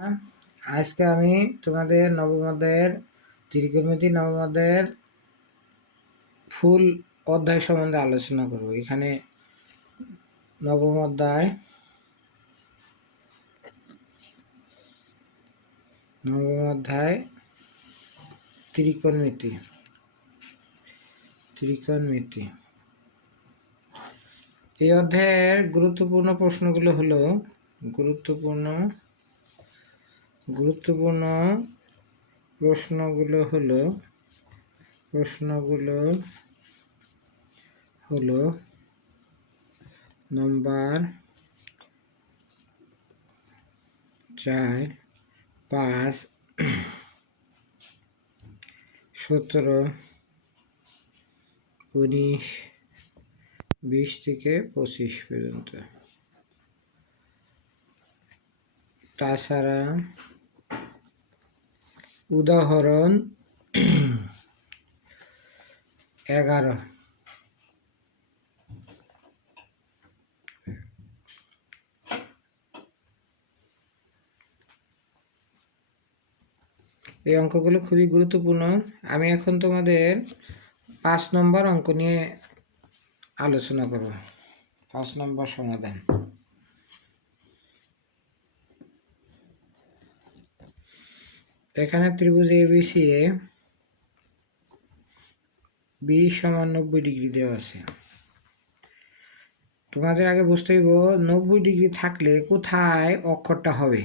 আজকে আমি তোমাদের নবম অধ্যায়ের ত্রিকোণমিতি নবম অধ্যায়ের ফুল অধ্যায় সম্বন্ধে আলোচনা করব। এখানে নবম অধ্যায় ত্রিকোণমিতি এই অধ্যায়ের গুরুত্বপূর্ণ প্রশ্নগুলো হলো নম্বর 4, 5, 17, 19, 20 থেকে 25 পর্যন্ত। তাছাড়া উদাহরণ 11। এই অঙ্কগুলো খুবই গুরুত্বপূর্ণ। আমি এখন তোমাদের 5 নম্বর অঙ্ক নিয়ে আলোচনা করব। 5 নম্বর সমাধান। এখানে ত্রিভুজ এবিসি এ বি সমান 90 ডিগ্রি দেওয়া আছে। তোমাদের আগে বুঝতে হইব 90 ডিগ্রি থাকলে কোথায় অক্ষরটা হবে।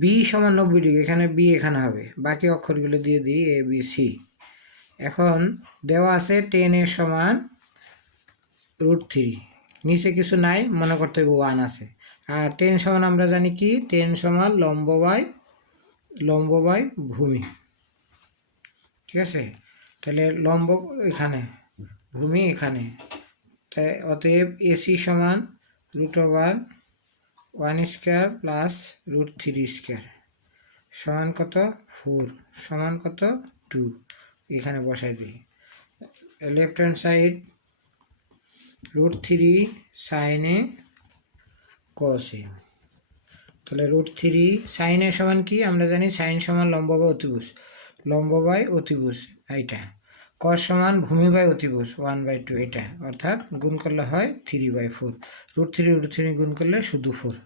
বি সমান 90 ডিগ্রি, এখানে বি এখানে হবে, বাকি অক্ষরগুলো দিয়ে দিই এ বি সি। এখন দেওয়া আছে 10 এর সমান √3, নিচে কিছু নাই, মনে করতে হইব 1 আছে। আর 10 সমান আমরা জানি কি, 10 সমান লম্ব বাই ভূমি। ঠিক আছে, তাহলে লম্ব এখানে, ভূমি এখানে, তাই অতএব এসি সমান √1² প্লাস √3² সমান কত 4, সমান কত 2। এখানে বসাই দিই। লেফট হ্যান্ড সাইড √3 সাইনে কসে, তাহলে √3 সাইনের সমান কি, আমরা জানি সাইন সমান লম্ব বাই অতিভুজ এইটা। কস সমান ভূমি বাই অতিভুজ 1/2 এটা, অর্থাৎ গুণ করলে হয় 3/4। √3 গুণ করলে শুধু 4।